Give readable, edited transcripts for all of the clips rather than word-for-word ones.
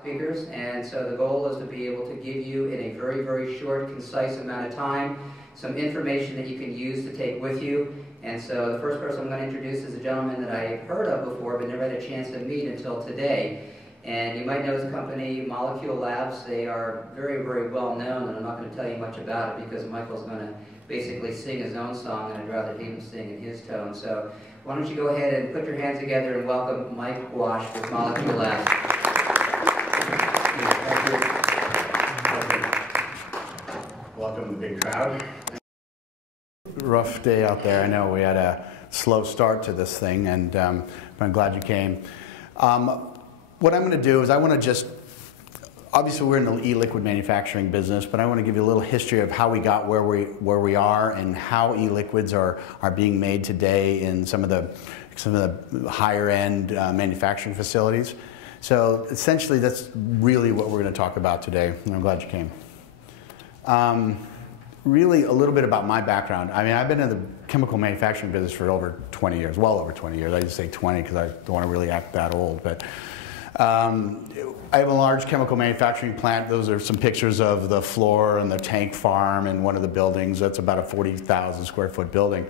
speakers, and so the goal is to be able to give you in a very, very short, concise amount of time some information that you can use to take with you. And so the first person I'm going to introduce is a gentleman that I've heard of before but never had a chance to meet until today. And you might know his company, Molecule Labs. They are very, very well known, and I'm not going to tell you much about it because Michael's going to basically sing his own song, and I'd rather hear him sing in his tone. So why don't you go ahead and put your hands together and welcome Mike Guasch with Molecule Labs. Welcome, the big crowd. Rough day out there. I know we had a slow start to this thing, and I'm glad you came. What I'm going to do is I want to just, obviously we're in the e-liquid manufacturing business, but I want to give you a little history of how we got where we are and how e-liquids are being made today in some of the higher end manufacturing facilities. So essentially that's really what we're going to talk about today, and I'm glad you came. Really a little bit about my background. I mean, I've been in the chemical manufacturing business for over 20 years, well over 20 years. I just say 20 because I don't want to really act that old, but I have a large chemical manufacturing plant. Those are some pictures of the floor and the tank farm and one of the buildings. That's about a 40,000 square foot building.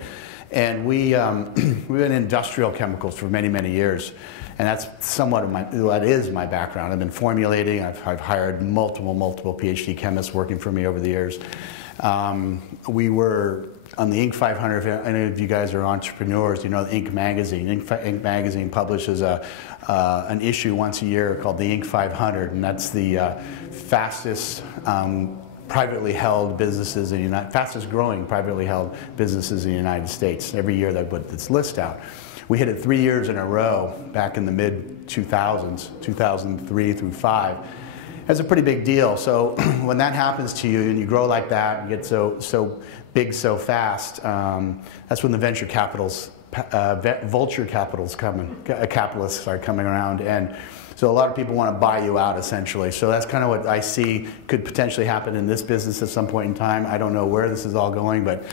And we've been in industrial chemicals for many, many years. And that's somewhat of that is my background. I've been formulating. I've hired multiple PhD chemists working for me over the years. We were on the Inc. 500. If any of you guys are entrepreneurs, you know the Inc. magazine. Inc. magazine publishes an issue once a year called the Inc. 500, and that's the fastest privately held businesses in the fastest growing privately held businesses in the United States. Every year they put this list out. We hit it 3 years in a row back in the mid-2000s, 2003 through 5. That's a pretty big deal. So when that happens to you and you grow like that and get so big so fast, that's when the venture capitals, vulture capitals capitalists are coming around. And so a lot of people want to buy you out, essentially. So that's kind of what I see could potentially happen in this business at some point in time. I don't know where this is all going, but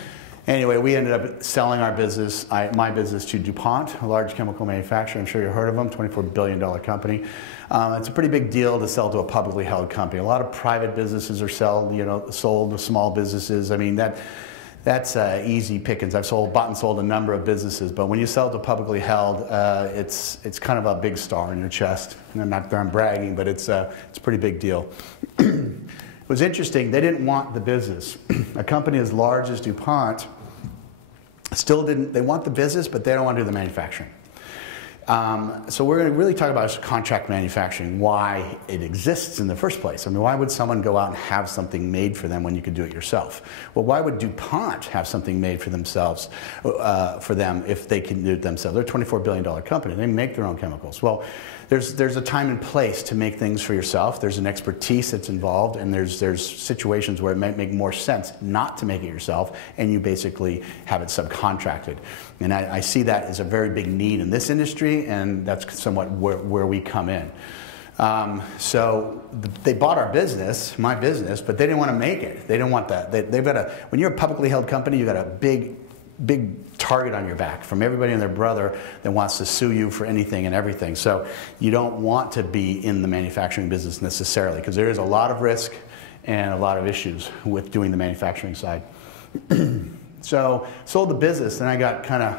anyway, we ended up selling our business, my business, to DuPont, a large chemical manufacturer. I'm sure you've heard of them, $24 billion company. It's a pretty big deal to sell to a publicly held company. A lot of private businesses are sold to small businesses. I mean, that's easy pickings. I've bought and sold a number of businesses, but when you sell to publicly held, it's kind of a big star in your chest. And I'm not that I'm bragging, but it's a pretty big deal. It was interesting. They didn't want the business. A company as large as DuPont still didn't. They want the business, but they don't want to do the manufacturing. So we're going to really talk about contract manufacturing, why it exists in the first place. I mean, why would someone go out and have something made for them when you could do it yourself? Well, why would DuPont have something made for themselves, for them, if they can do it themselves? They're a $24 billion company. They make their own chemicals. Well, there's a time and place to make things for yourself. There's an expertise that's involved, and there's situations where it might make more sense not to make it yourself, and you basically have it subcontracted. And I see that as a very big need in this industry, and that's somewhat where we come in. So they bought our business, my business, but they didn't want to make it. They didn't want that. They've got when you're a publicly held company, you've got a big target on your back from everybody and their brother that wants to sue you for anything and everything. So you don't want to be in the manufacturing business necessarily, because there is a lot of risk and a lot of issues with doing the manufacturing side. So sold the business, and I got kind of,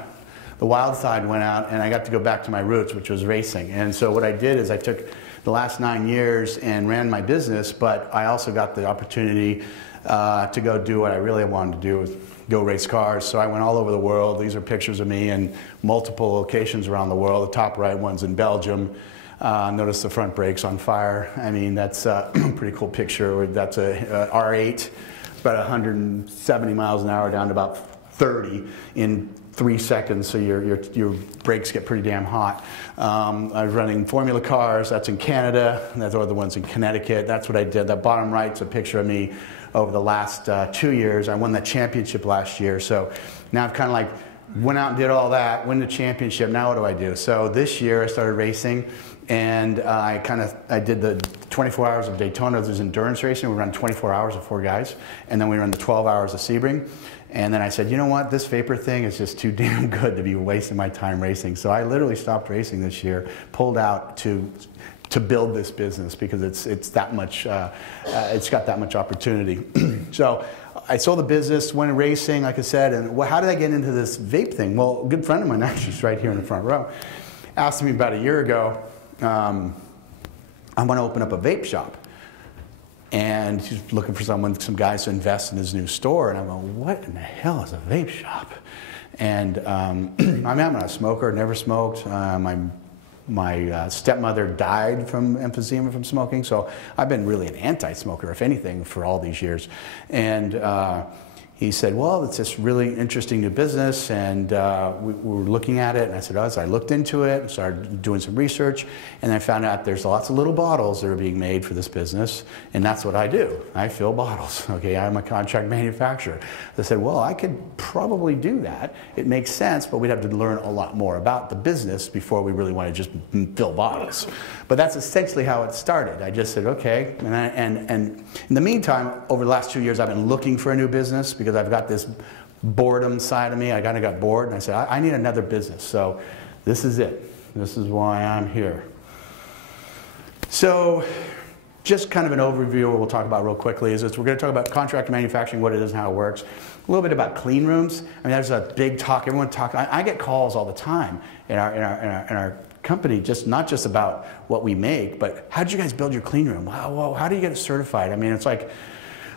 the wild side went out, and I got to go back to my roots, which was racing. And so what I did is I took the last 9 years and ran my business, but I also got the opportunity to go do what I really wanted to do, was go race cars. So I went all over the world. These are pictures of me in multiple locations around the world. The top right one's in Belgium. Notice the front brake's on fire. I mean, that's a pretty cool picture. That's a R8. It's about 170 miles an hour down to about 30 in 3 seconds, so your brakes get pretty damn hot. I was running Formula cars. That's in Canada. And that's the other ones in Connecticut. That's what I did. That bottom right's a picture of me over the last 2 years. I won that championship last year, so now I've kind of like went out and did all that, win the championship. Now what do I do? So this year I started racing, and I did the 24 hours of Daytona. There's endurance racing. We run 24 hours of 4 guys, and then we run the 12 hours of Sebring. And then I said, you know what, this vapor thing is just too damn good to be wasting my time racing. So I literally stopped racing this year, pulled out to to build this business because it's that much, it's got that much opportunity. So I sold the business, went racing, like I said, and how did I get into this vape thing? Well, a good friend of mine, actually, is right here in the front row, asked me about a year ago, I want to open up a vape shop. And he's looking for some guys to invest in his new store. And I'm going, what in the hell is a vape shop? And I'm not a smoker, never smoked. My stepmother died from emphysema from smoking, so I've been really an anti-smoker, if anything, for all these years. And he said, well, it's this really interesting new business, and we were looking at it, and I said, oh, so I looked into it, and started doing some research, and I found out there's lots of little bottles that are being made for this business, and that's what I do. I fill bottles, okay? I'm a contract manufacturer. I said, well, I could probably do that. It makes sense, but we'd have to learn a lot more about the business before we really want to just fill bottles. But that's essentially how it started. I just said, okay, and in the meantime, over the last 2 years, I've been looking for a new business because I've got this boredom side of me. I kind of got bored, and I said, I need another business. So this is it. This is why I'm here. So just kind of an overview what we'll talk about real quickly is we're going to talk about contract manufacturing, what it is and how it works. A little bit about clean rooms. I mean, there's a big talk. Everyone talks. I get calls all the time in our company, not just about what we make, but how did you guys build your clean room? Wow, how do you get it certified? I mean, it's like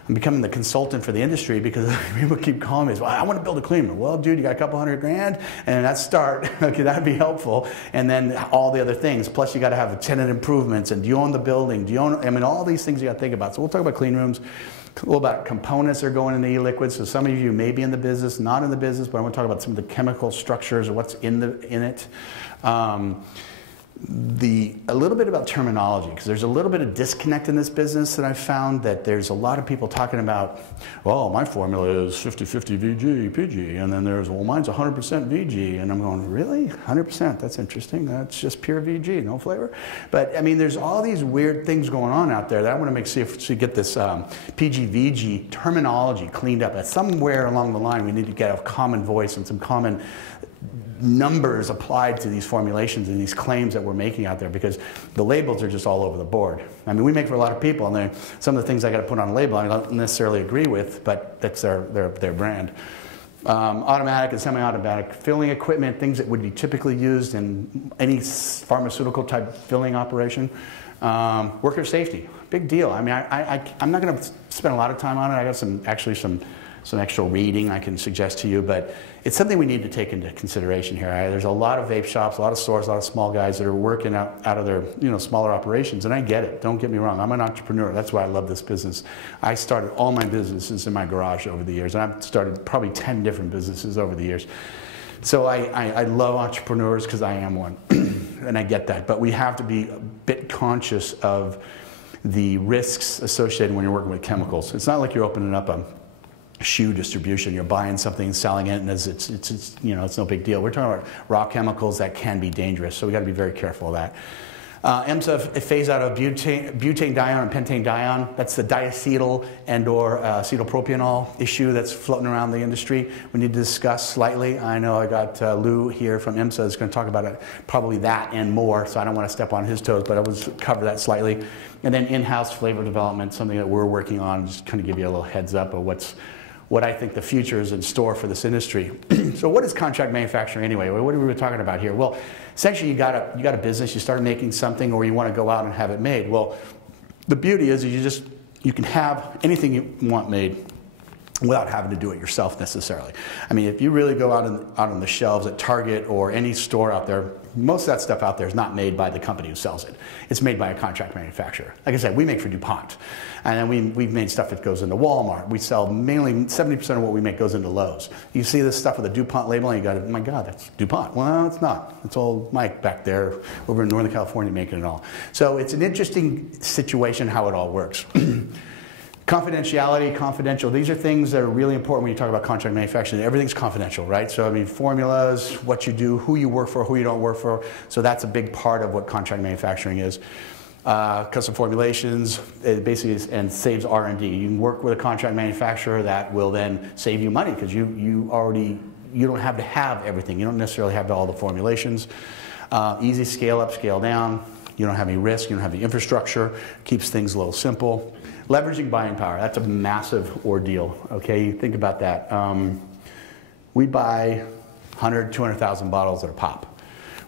I'm becoming the consultant for the industry because people keep calling me, well, I want to build a clean room. Well, dude, you got a couple $100,000, and that's start. Okay, that'd be helpful. And then all the other things. Plus, you got to have tenant improvements, and do you own the building? Do you own? I mean, all these things you got to think about. So we'll talk about clean rooms. A little about components that are going in the e-liquids. So some of you may be in the business, not in the business, but I want to talk about some of the chemical structures or what's in it. A little bit about terminology, because there's a little bit of disconnect in this business that I've found, that there's a lot of people talking about, well, my formula is 50-50 VG, PG, and then there's, well, mine's 100% VG, and I'm going, really? 100%? That's interesting. That's just pure VG, no flavor? But, I mean, there's all these weird things going on out there that I want to see if we get this PG, VG terminology cleaned up. Somewhere along the line, we need to get a common voice and some common numbers applied to these formulations and these claims that we're making out there, because the labels are just all over the board. I mean, we make for a lot of people, and some of the things I got to put on a label I don't necessarily agree with, but that's their brand. Automatic and semi-automatic filling equipment, things that would be typically used in any pharmaceutical type filling operation. Worker safety, big deal. I mean, I'm not going to spend a lot of time on it. I got some extra reading I can suggest to you, but it's something we need to take into consideration here. There's a lot of vape shops, a lot of stores, a lot of small guys that are working out of their smaller operations, and I get it. Don't get me wrong. I'm an entrepreneur. That's why I love this business. I started all my businesses in my garage over the years, and I've started probably 10 different businesses over the years. So I love entrepreneurs because I am one, and I get that. But we have to be a bit conscious of the risks associated when you're working with chemicals. It's not like you're opening up a shoe distribution. You're buying something and selling it, and it's no big deal. We're talking about raw chemicals that can be dangerous, so we got to be very careful of that. EMSA phase out of butane-dione and pentane-dione. That's the diacetyl and/or acetylpropanol issue that's floating around the industry. We need to discuss slightly. I know I got Lou here from EMSA is going to talk about it, probably that and more, so I don't want to step on his toes, but I will cover that slightly. And then in-house flavor development, something that we're working on, just kind of give you a little heads up of what I think the future is in store for this industry. So what is contract manufacturing anyway? What are we talking about here? Well, essentially you got a business, you start making something, or you want to go out and have it made. Well, the beauty is you can have anything you want made without having to do it yourself necessarily. I mean, if you really go out on the shelves at Target or any store out there, most of that stuff out there is not made by the company who sells it. It's made by a contract manufacturer. Like I said, we make for DuPont. And then we've made stuff that goes into Walmart. We sell mainly 70% of what we make goes into Lowe's. You see this stuff with a DuPont label and you go, oh my God, that's DuPont. Well, it's not. It's old Mike back there over in Northern California making it all. So it's an interesting situation how it all works. Confidentiality, confidential, these are things that are really important when you talk about contract manufacturing. Everything's confidential, right? So, I mean, formulas, what you do, who you work for, who you don't work for. So that's a big part of what contract manufacturing is. Custom formulations, it basically and saves R&D. You can work with a contract manufacturer that will then save you money because you don't have to have everything. You don't necessarily have all the formulations. Easy scale up, scale down. You don't have any risk, you don't have the infrastructure, keeps things a little simple. Leveraging buying power, that's a massive ordeal, okay? Think about that. We buy 100, 200,000 bottles that are pop.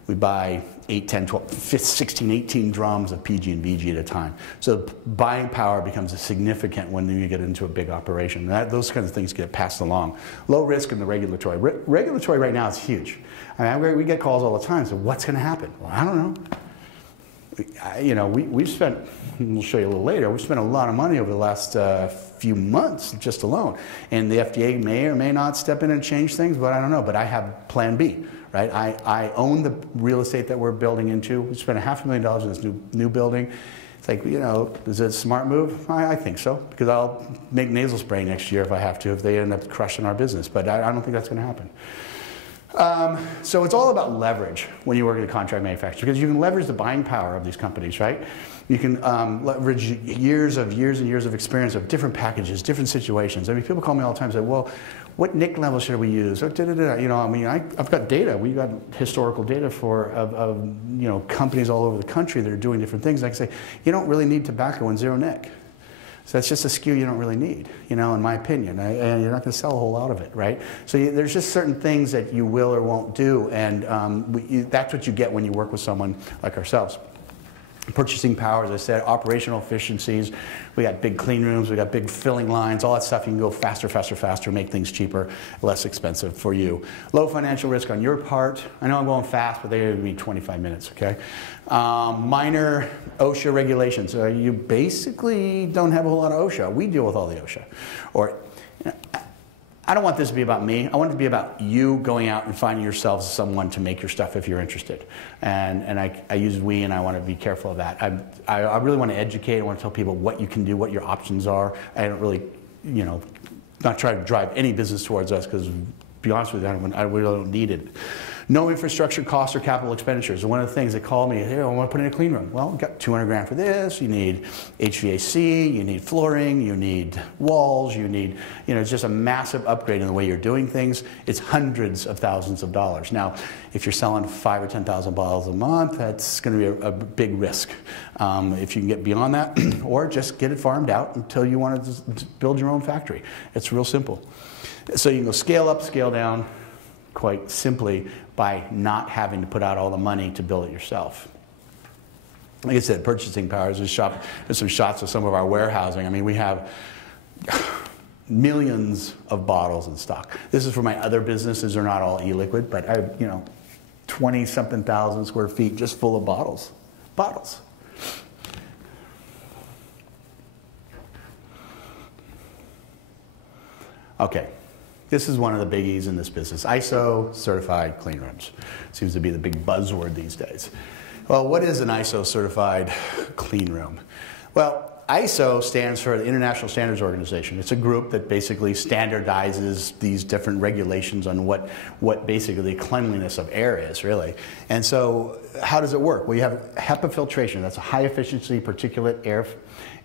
We buy 8, 10, 12, 15, 16, 18 drums of PG and VG at a time. So buying power becomes significant when you get into a big operation. Those kinds of things get passed along. Low risk in the regulatory. Regulatory right now is huge. I mean, we get calls all the time, so what's going to happen? Well, I don't know. We've spent, we'll show you a little later, we've spent a lot of money over the last few months just alone. And the FDA may or may not step in and change things, but I don't know. But I have plan B, right? I own the real estate that we're building into. We spent $500,000 in this new building. It's like, is it a smart move? I think so, because I'll make nasal spray next year if I have to, if they end up crushing our business. But I don't think that's going to happen. So it's all about leverage when you work at a contract manufacturer, because you can leverage the buying power of these companies, right? You can leverage years and years of experience of different packages, different situations. I mean, people call me all the time and say, well, what NIC level should we use? Or I've got data. We've got historical data of companies all over the country that are doing different things. I can say, you don't really need tobacco in 0 NIC. So that's just a SKU you don't really need, in my opinion. And you're not going to sell a whole lot of it, right? So there's just certain things that you will or won't do, and that's what you get when you work with someone like ourselves. Purchasing power, as I said, operational efficiencies. We got big clean rooms, we got big filling lines, all that stuff. You can go faster, make things cheaper, less expensive for you. Low financial risk on your part. I know I'm going fast, but they're going to be 25 minutes, okay? Minor OSHA regulations. You basically don't have a whole lot of OSHA. We deal with all the OSHA. I don't want this to be about me. I want it to be about you going out and finding yourselves someone to make your stuff if you're interested. And I use we, and I want to be careful of that. I really want to educate. I want to tell people what you can do, what your options are. I don't really, not try to drive any business towards us, because to be honest with you, I really don't need it. No infrastructure costs or capital expenditures. And one of the things they call me, hey, I want to put in a clean room. Well, we've got 200 grand for this. You need HVAC, you need flooring, you need walls, you need, it's just a massive upgrade in the way you're doing things. It's hundreds of thousands of dollars. Now, if you're selling 5,000 or 10,000 bottles a month, that's going to be a big risk. If you can get beyond that, or just get it farmed out until you want to build your own factory. It's real simple. So you can go scale up, scale down, quite simply, by not having to put out all the money to build it yourself. Like I said, purchasing power. There's some shots of some of our warehousing. I mean, we have millions of bottles in stock. This is for my other businesses. They're not all e-liquid, but I have, 20-something thousand square feet just full of bottles. Bottles. Okay. This is one of the biggies in this business. ISO certified clean rooms. Seems to be the big buzzword these days. Well, what is an ISO certified clean room? Well, ISO stands for the International Standards Organization. It's a group that basically standardizes these different regulations on what basically the cleanliness of air is, really. And so how does it work? Well, you have HEPA filtration. That's a high efficiency particulate air.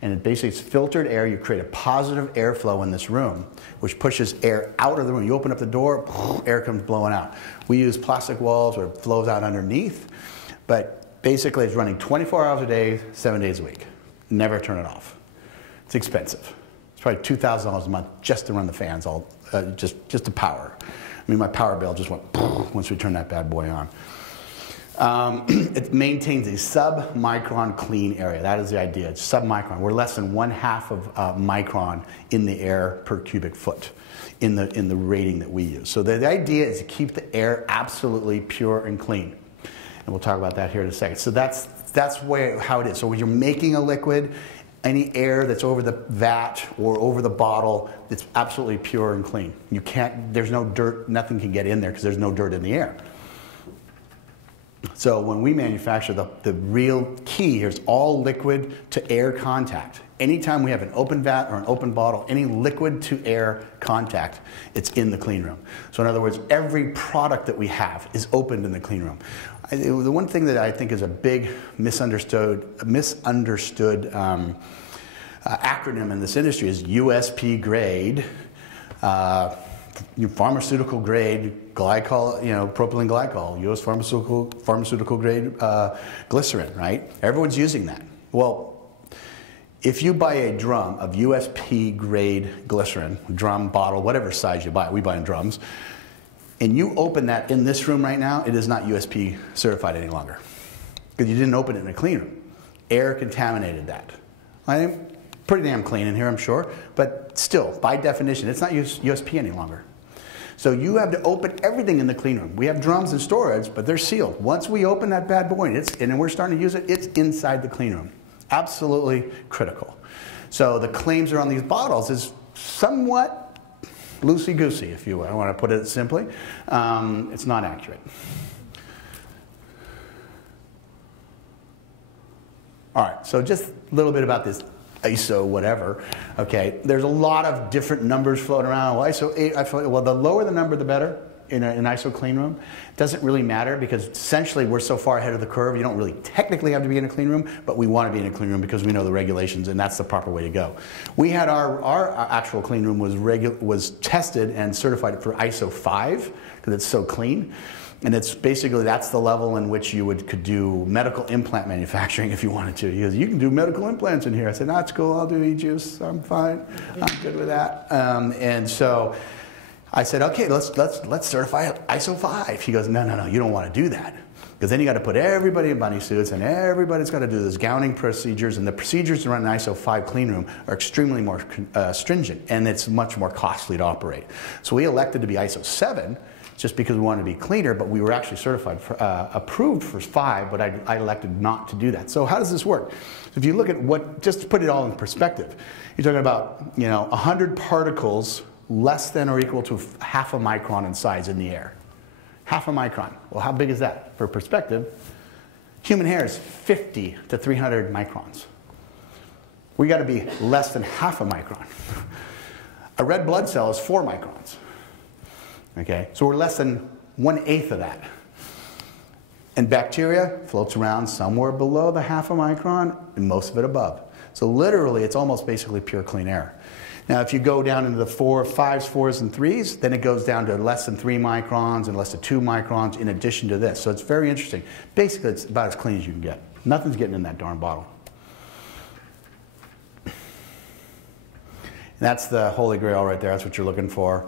And basically it's filtered air. You create a positive airflow in this room, which pushes air out of the room. You open up the door, air comes blowing out. We use plastic walls where it flows out underneath, but basically it's running 24 hours a day, 7 days a week. Never turn it off. It's expensive. It's probably $2,000 a month just to run the fans, just to power. I mean, my power bill just went once we turned that bad boy on. It maintains a sub-micron clean area. That is the idea. It's sub-micron. We're less than 1/2 of a micron in the air per cubic foot in the rating that we use. So the idea is to keep the air absolutely pure and clean. And we'll talk about that here in a second. So that's how it is. So when you're making a liquid, any air that's over the vat or over the bottle, it's absolutely pure and clean. There's no dirt, nothing can get in there because there's no dirt in the air. So when we manufacture, the real key here is all liquid to air contact. Anytime we have an open vat or an open bottle, any liquid to air contact, it's in the clean room. So in other words, every product that we have is opened in the clean room. The one thing that I think is a big misunderstood acronym in this industry is USP grade pharmaceutical grade glycol, propylene glycol, U.S. pharmaceutical grade glycerin, right? Everyone's using that. Well, if you buy a drum of USP grade glycerin, drum, bottle, whatever size you buy, we buy in drums, and you open that in this room right now, it is not USP certified any longer because you didn't open it in a clean room. Air contaminated that. Pretty damn clean in here, I'm sure, but still, by definition, it's not USP any longer. So you have to open everything in the clean room. We have drums and storage, but they're sealed. Once we open that bad boy and we're starting to use it, it's inside the clean room. Absolutely critical. So the claims are on these bottles is somewhat loosey-goosey, if you will. I want to put it simply. It's not accurate. All right, so just a little bit about this ISO whatever. Okay, there's a lot of different numbers floating around. Well, ISO 8, I feel, well, the lower the number, the better in an ISO clean room. It doesn't really matter because essentially we're so far ahead of the curve, you don't really technically have to be in a clean room, but we want to be in a clean room because we know the regulations and that's the proper way to go. We had our actual clean room was tested and certified for ISO 5 because it's so clean. And it's basically, that's the level in which you could do medical implant manufacturing if you wanted to. He goes, you can do medical implants in here. I said, that's cool, I'll do e-juice, I'm fine, I'm good with that. And so I said, okay, let's certify ISO 5. He goes, no, you don't want to do that. Because then you got to put everybody in bunny suits and everybody's got to do this gowning procedures, and the procedures to run an ISO 5 clean room are extremely more stringent and it's much more costly to operate. So we elected to be ISO 7 just because we wanted to be cleaner, but we were actually certified, approved for 5, but I elected not to do that. So how does this work? So if you look at just to put it all in perspective, you're talking about 100 particles less than or equal to half a micron in size in the air. Half a micron. Well, how big is that? For perspective, human hair is 50 to 300 microns. We got to be less than half a micron. A red blood cell is 4 microns. Okay, so we're less than 1/8 of that. And bacteria floats around somewhere below the half a micron and most of it above. So literally, it's almost basically pure clean air. Now, if you go down into the 4s, 5s, 4s, and 3s, then it goes down to less than 3 microns and less than 2 microns in addition to this. So it's very interesting. Basically, it's about as clean as you can get. Nothing's getting in that darn bottle. And that's the holy grail right there. That's what you're looking for.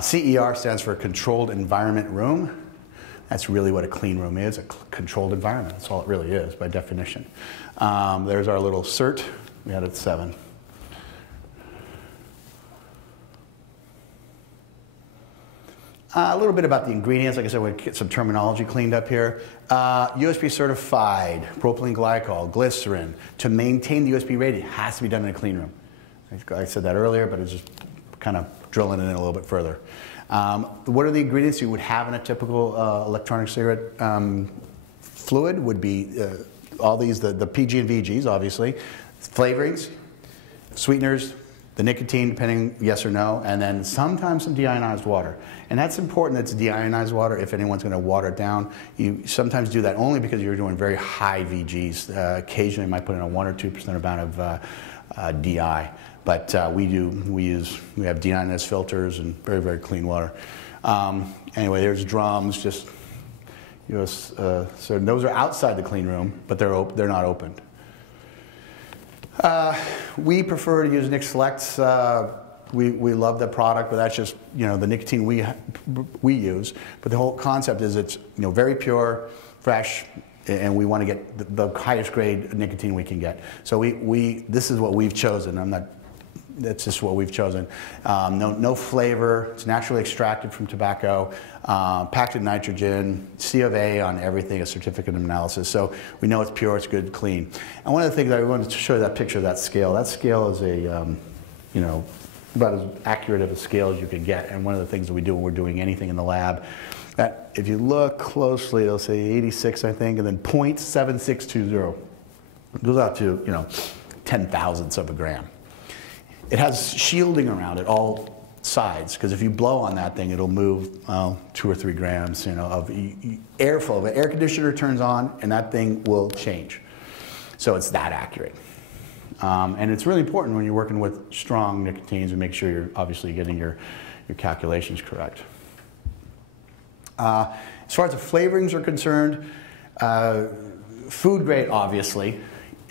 CER stands for Controlled Environment Room. That's really what a clean room is, a controlled environment. That's all it really is by definition. There's our little cert. We had it at 7. A little bit about the ingredients. Like I said, we're going to get some terminology cleaned up here. USP certified, propylene glycol, glycerin. To maintain the USP rating, it has to be done in a clean room. I said that earlier, but it's just kind of drilling it in a little bit further. What are the ingredients you would have in a typical electronic cigarette fluid? Would be all these, the PG and VGs, obviously, flavorings, sweeteners, the nicotine, depending yes or no, and then sometimes some deionized water. And that's important that it's deionized water if anyone's going to water it down. You sometimes do that only because you're doing very high VGs. Occasionally you might put in a 1 or 2% amount of DI. But we have deionized filters and very, very clean water. Anyway, there's drums, just, so those are outside the clean room, but they're not opened. We prefer to use Nic Selects. We love the product, but that's just the nicotine we use. But the whole concept is it's very pure, fresh, and we want to get the highest grade nicotine we can get. So this is what we've chosen. That's just what we've chosen. No flavor. It's naturally extracted from tobacco, packed in nitrogen, C of A on everything, a certificate of analysis. So we know it's pure, it's good, clean. And one of the things I wanted to show you that picture of that scale. That scale is about as accurate of a scale as you can get. And one of the things that we do when we're doing anything in the lab, that if you look closely, it'll say 86, I think, and then 0.7620. It goes out to 10,000ths of a gram. It has shielding around it all sides, because if you blow on that thing, it'll move 2 or 3 grams of airflow. The air conditioner turns on, and that thing will change. So it's that accurate. And it's really important when you're working with strong nicotines to make sure you're obviously getting your your calculations correct. As far as the flavorings are concerned, food grade, obviously,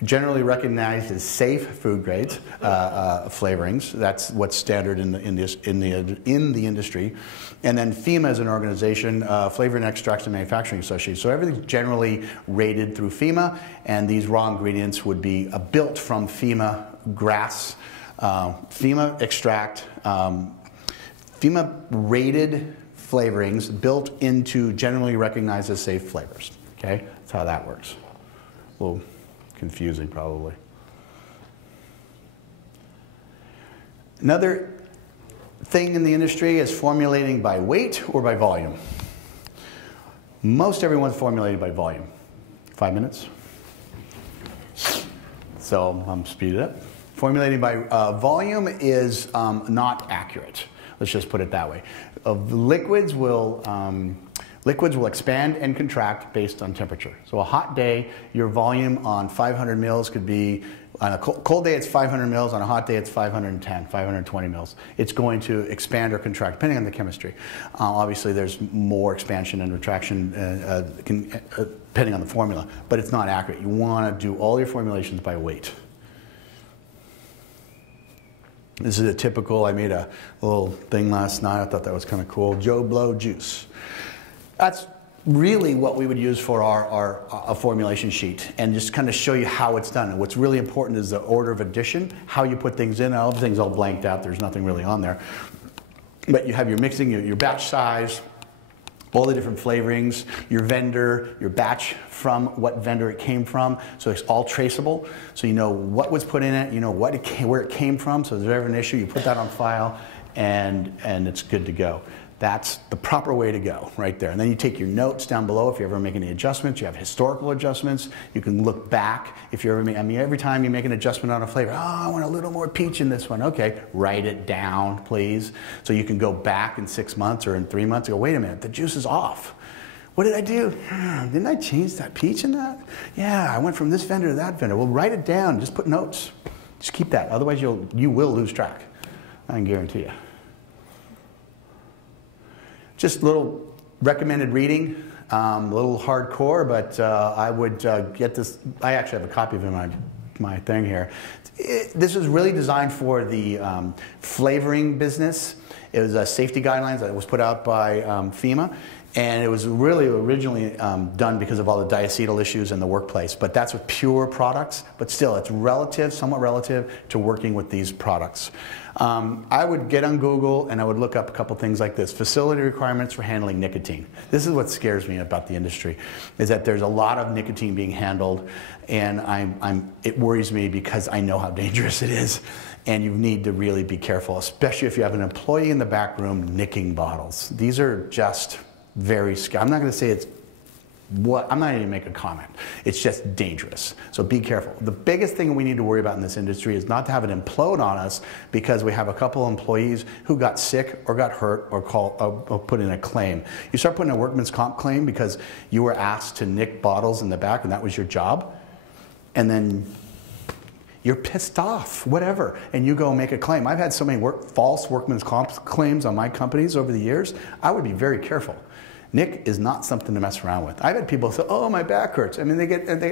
generally recognized as safe food grades, flavorings. That's what's standard in the industry. And then FEMA is an organization, Flavoring Extracts and Manufacturing Association. So everything's generally rated through FEMA, and these raw ingredients would be built from FEMA grass, FEMA extract, FEMA rated flavorings built into generally recognized as safe flavors. Okay, that's how that works. A little confusing, probably. Another thing in the industry is formulating by weight or by volume. Most everyone's formulating by volume. 5 minutes. So I'm speed it up. Formulating by volume is not accurate. Let's just put it that way. Liquids will expand and contract based on temperature. So a hot day, your volume on 500 mils could be, on a cold day it's 500 mils, on a hot day it's 510, 520 mils. It's going to expand or contract depending on the chemistry. Obviously there's more expansion and retraction depending on the formula, but it's not accurate. You want to do all your formulations by weight. This is a typical, I made a little thing last night, I thought that was kind of cool, Joe Blow juice. That's really what we would use for our formulation sheet, and just kind of show you how it's done. And what's really important is the order of addition, how you put things in. Everything's all blanked out, there's nothing really on there. But you have your mixing, your batch size, all the different flavorings, your vendor, your batch from what vendor it came from, so it's all traceable. So you know what was put in it, you know where it came from, so if there's ever an issue, you put that on file, and it's good to go. That's the proper way to go, right there. And then you take your notes down below if you ever make any adjustments. You have historical adjustments. You can look back if you ever make, I mean, every time you make an adjustment on a flavor, oh, I want a little more peach in this one. Okay, write it down, please. So you can go back in 6 months or in 3 months and go, wait a minute, the juice is off. What did I do? Didn't I change that peach in that? Yeah, I went from this vendor to that vendor. Well, write it down. Just put notes. Just keep that. Otherwise, you will lose track. I can guarantee you. Just a little recommended reading, a little hardcore, but I would get this. I actually have a copy of it in my thing here. This was really designed for the flavoring business. It was a safety guidelines that was put out by FEMA. And it was really originally done because of all the diacetyl issues in the workplace. But that's with pure products. But still, it's relative, somewhat relative to working with these products. I would get on Google and I would look up a couple things like this. Facility requirements for handling nicotine. This is what scares me about the industry, is that there's a lot of nicotine being handled. And it worries me because I know how dangerous it is. And you need to really be careful, especially if you have an employee in the back room nicking bottles. These are just very scary. I'm not going to say it's what, I'm not even going to make a comment. It's just dangerous. So be careful. The biggest thing we need to worry about in this industry is not to have it implode on us because we have a couple employees who got sick or got hurt or put in a claim. You start putting a workman's comp claim because you were asked to nick bottles in the back and that was your job, and then you're pissed off, whatever, and you go make a claim. I've had so many false workman's comp claims on my companies over the years. I would be very careful. Nick is not something to mess around with. I've had people say, oh, my back hurts. I mean,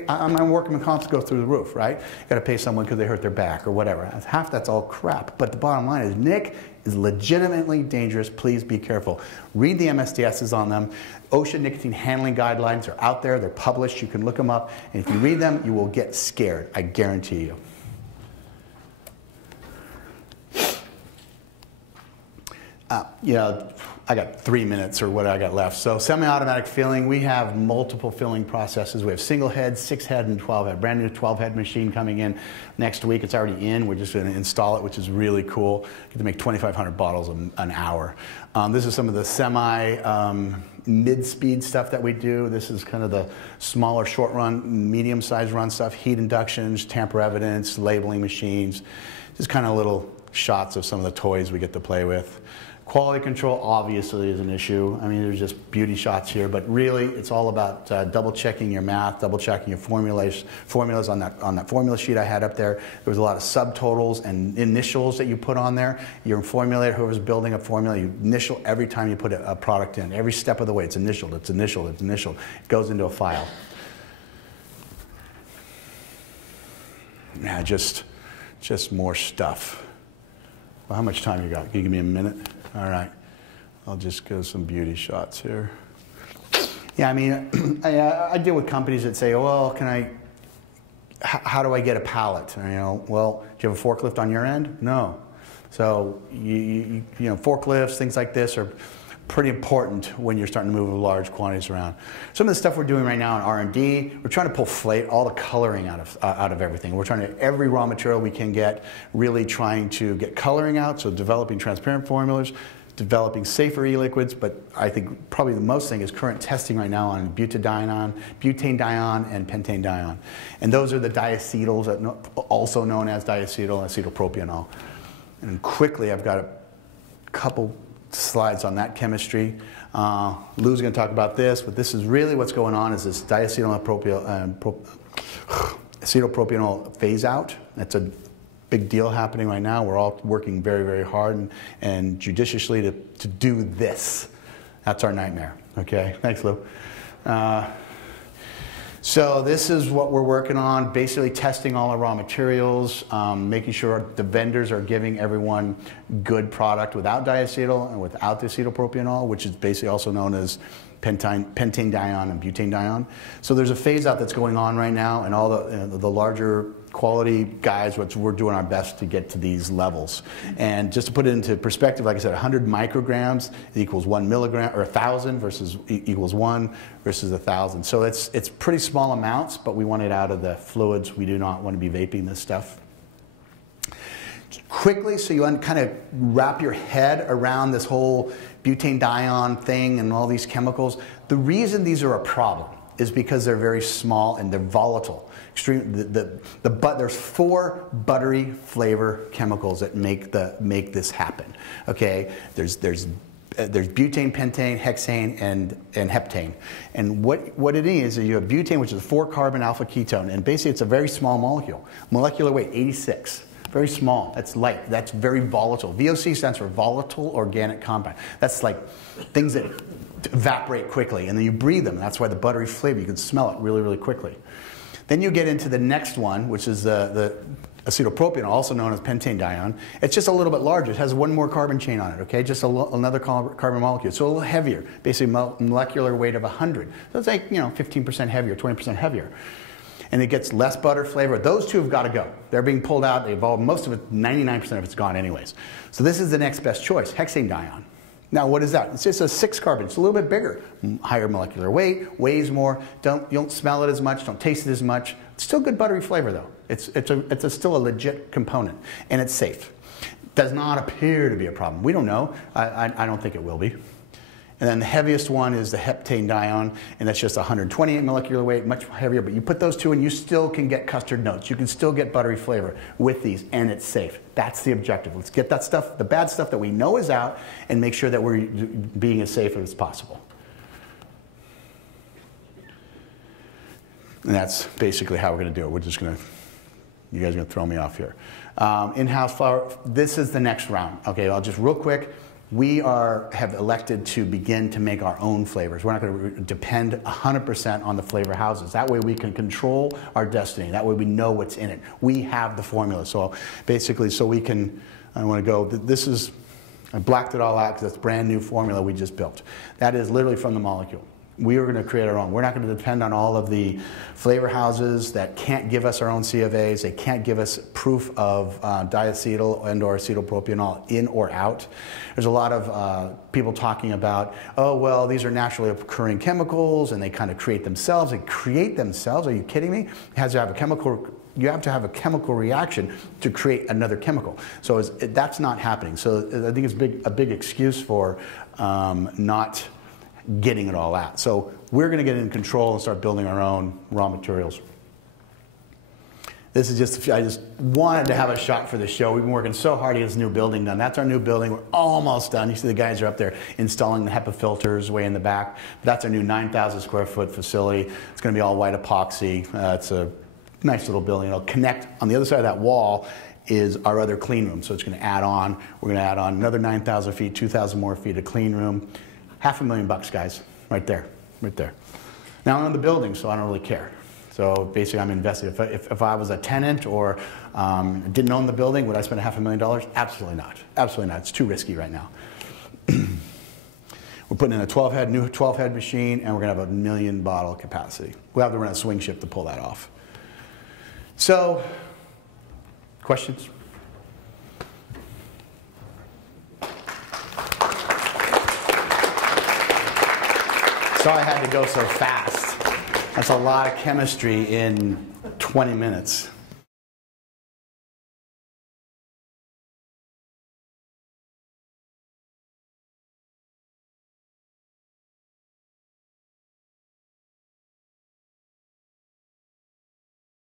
my workman's comps go through the roof, right? You got to pay someone because they hurt their back or whatever. Half that's all crap. But the bottom line is Nick is legitimately dangerous. Please be careful. Read the MSDSs on them. OSHA nicotine handling guidelines are out there. They're published. You can look them up. And if you read them, you will get scared. I guarantee you. I got 3 minutes or what I got left. So semi-automatic filling, we have multiple filling processes. We have single head, 6 head, and 12 head. Brand new 12 head machine coming in next week. It's already in. We're just going to install it, which is really cool. Get to make 2,500 bottles an hour. This is some of the mid-speed stuff that we do. This is kind of the smaller short run, medium-sized run stuff, heat inductions, tamper evidence, labeling machines. Just kind of little shots of some of the toys we get to play with. Quality control obviously is an issue. I mean, there's just beauty shots here, but really it's all about double checking your math, double checking your formulas on that formula sheet I had up there. There was a lot of subtotals and initials that you put on there. Your formulator, whoever's building a formula, you initial every time you put a product in. Every step of the way, it's initialed, it's initialed, it's initialed. It goes into a file. Yeah, just more stuff. Well, how much time you got? Can you give me a minute? All right, I'll just go some beauty shots here. Yeah, I mean, I deal with companies that say, well, how do I get a pallet? You know, well, do you have a forklift on your end? No. So, you know, forklifts, things like this are pretty important when you're starting to move large quantities around. Some of the stuff we're doing right now in R&D, we're trying to pull all the coloring out of everything. We're trying to, every raw material we can get, really trying to get coloring out, so developing transparent formulas, developing safer e-liquids, but I think probably the most thing is current testing right now on butadiene, and pentane-diene. And those are the diacetyls, also known as diacetyl, acetylpropionyl. And quickly, I've got a couple slides on that chemistry. Lou's going to talk about this, but this is really what's going on is this acetylpropionyl phase out. That's a big deal happening right now. We're all working very, very hard and judiciously to do this. That's our nightmare. Okay, thanks, Lou. So this is what we're working on, basically testing all our raw materials, making sure the vendors are giving everyone good product without diacetyl and without the acetylpropionyl, which is basically also known as pentane-diene and butane-diene. So there's a phase out that's going on right now, and all the larger quality guys, which we're doing our best to get to these levels. And just to put it into perspective, like I said, 100 micrograms equals 1 milligram, or 1,000 versus equals 1 versus 1,000. So it's pretty small amounts, but we want it out of the fluids. We do not want to be vaping this stuff. Quickly, so you kind of wrap your head around this whole butane-diene thing and all these chemicals. The reason these are a problem is because they're very small and they're volatile. There's 4 buttery flavor chemicals that make this happen. Okay, there's butane, pentane, hexane, and heptane. And what it is you have butane, which is a 4-carbon alpha ketone, and basically it's a very small molecule. Molecular weight 86. Very small. That's light. That's very volatile. VOC stands for volatile organic compound. That's like things that evaporate quickly, and then you breathe them. That's why the buttery flavor, you can smell it really, really quickly. Then you get into the next one, which is the acetylpropionyl, also known as pentane-diene. It's just a little bit larger. It has 1 more carbon chain on it, okay? Just another carbon molecule. So a little heavier, basically molecular weight of 100. So it's like, 15% heavier, 20% heavier. And it gets less butter flavor. Those two have got to go. They're being pulled out. They evolved. Most of it, 99% of it's gone anyways. So this is the next best choice, hexane-diene. Now, what is that? It's just a 6-carbon. It's a little bit bigger, higher molecular weight, weighs more. You don't smell it as much, don't taste it as much. It's still good buttery flavor, though. It's still a legit component, and it's safe. Does not appear to be a problem. We don't know. I don't think it will be. And then the heaviest one is the heptane-diene, and that's just 128 molecular weight, much heavier. But you put those two and you still can get custard notes. You can still get buttery flavor with these, and it's safe. That's the objective. Let's get that stuff, the bad stuff that we know is out, and make sure that we're being as safe as possible. And that's basically how we're going to do it. We're just going to, you guys are going to throw me off here. In-house flour, this is the next round. Okay, I'll just real quick. We have elected to begin to make our own flavors. We're not going to depend 100% on the flavor houses. That way we can control our destiny. That way we know what's in it. We have the formula. So basically, so we can, I want to go, this is, I blacked it all out because it's brand new formula we just built. That is literally from the molecule. We are going to create our own. We're not going to depend on all of the flavor houses that can't give us our own C of A's. They can't give us proof of diacetyl and or acetylpropionyl in or out. There's a lot of people talking about, oh, well, these are naturally occurring chemicals and they kind of create themselves. They create themselves? Are you kidding me? It has to have a chemical, you have to have a chemical reaction to create another chemical. So that's not happening. So I think it's a big excuse for not getting it all out. So we're going to get in control and start building our own raw materials. This is just, I just wanted to have a shot for the show. We've been working so hard to get this new building done. That's our new building. We're almost done. You see the guys are up there installing the HEPA filters way in the back. But that's our new 9,000 square foot facility. It's going to be all white epoxy. It's a nice little building. It'll connect. On the other side of that wall is our other clean room. So it's going to add on. We're going to add on another 9,000 feet, 2,000 more feet of clean room. $500,000, guys, right there, right there. Now I'm on the building, so I don't really care. So basically, I'm invested. If I was a tenant or didn't own the building, would I spend $500,000? Absolutely not. Absolutely not. It's too risky right now. We're putting in a new 12-head machine, and we're going to have a 1 million bottle capacity. We'll have to run a swing shift to pull that off. So, questions? Sorry I had to go so fast. That's a lot of chemistry in 20 minutes.